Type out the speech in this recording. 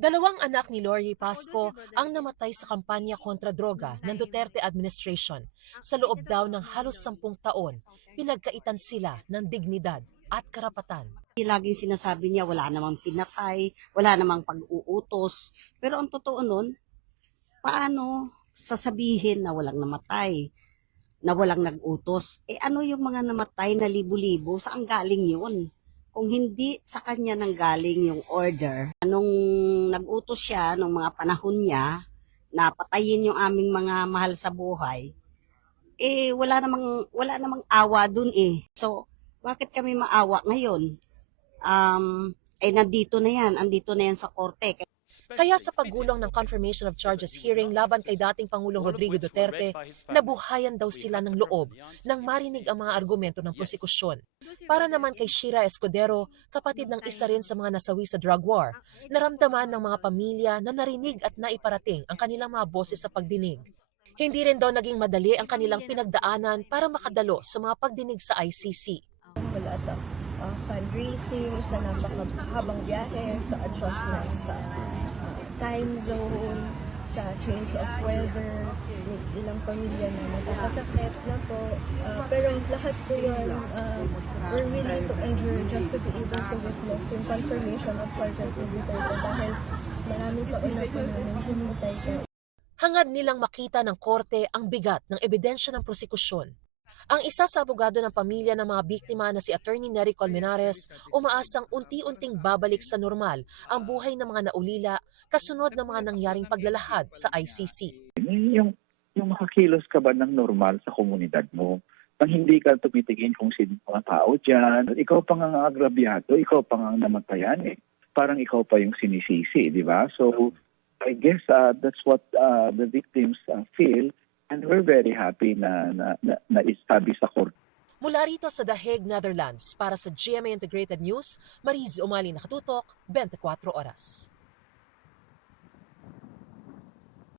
Dalawang anak ni Lori Pasco ang namatay sa kampanya kontra droga ng Duterte administration. Sa loob daw ng halos 10 taon, pinagkaitan sila ng dignidad at karapatan. Laging sinasabi niya wala namang pinatay, wala namang pag-uutos. Pero ang totoo nun, paano sasabihin na walang namatay, na walang nag-utos? Ano yung mga namatay na libo-libo? Saan galing yun? Kung hindi sa kanya nang galing yung order, nung nag-utos siya, nung mga panahon niya, na patayin yung aming mga mahal sa buhay, wala namang awa dun eh. So, bakit kami maawa ngayon? Andito na yan sa korte. Kaya sa paggulong ng confirmation of charges hearing laban kay dating Pangulong Rodrigo Duterte, nabuhayan daw sila ng loob nang marinig ang mga argumento ng prosekusyon. Para naman kay Shira Escudero, kapatid ng isa rin sa mga nasawi sa drug war, naramdaman ng mga pamilya na narinig at naiparating ang kanilang mga boses sa pagdinig. Hindi rin daw naging madali ang kanilang pinagdaanan para makadalo sa mga pagdinig sa ICC. Mula sa fundraising, sa napakahabang biyahe, sa adjustment sa time zone, sa change of weather, may ilang pamilya na nagkakasakit na po. Pero lahat po yun, we're willing to endure just to be able to witness yung confirmation of charges ni Duterte dahil maraming taon na po namin hinintay ko. Hangad nilang makita ng korte ang bigat ng ebidensya ng prosekusyon. Ang isa sa abogado ng pamilya ng mga biktima na si Attorney Nery Colmenares umaasang unti-unting babalik sa normal ang buhay ng mga naulila kasunod ng mga nangyaring paglalahad sa ICC. Yung makakilos ka ba ng normal sa komunidad mo? Nang hindi ka tumitingin kung sino mga tao dyan, ikaw pa nga ang agrabyado, ikaw pa nga ang namatayan eh. Parang ikaw pa yung sinisisi, di ba? So I guess that's what the victims feel. And we're very happy na isabi sa court. Mula rito sa The Hague, Netherlands, para sa GMA Integrated News, Mariz Umali Nakatutok, 24 Oras.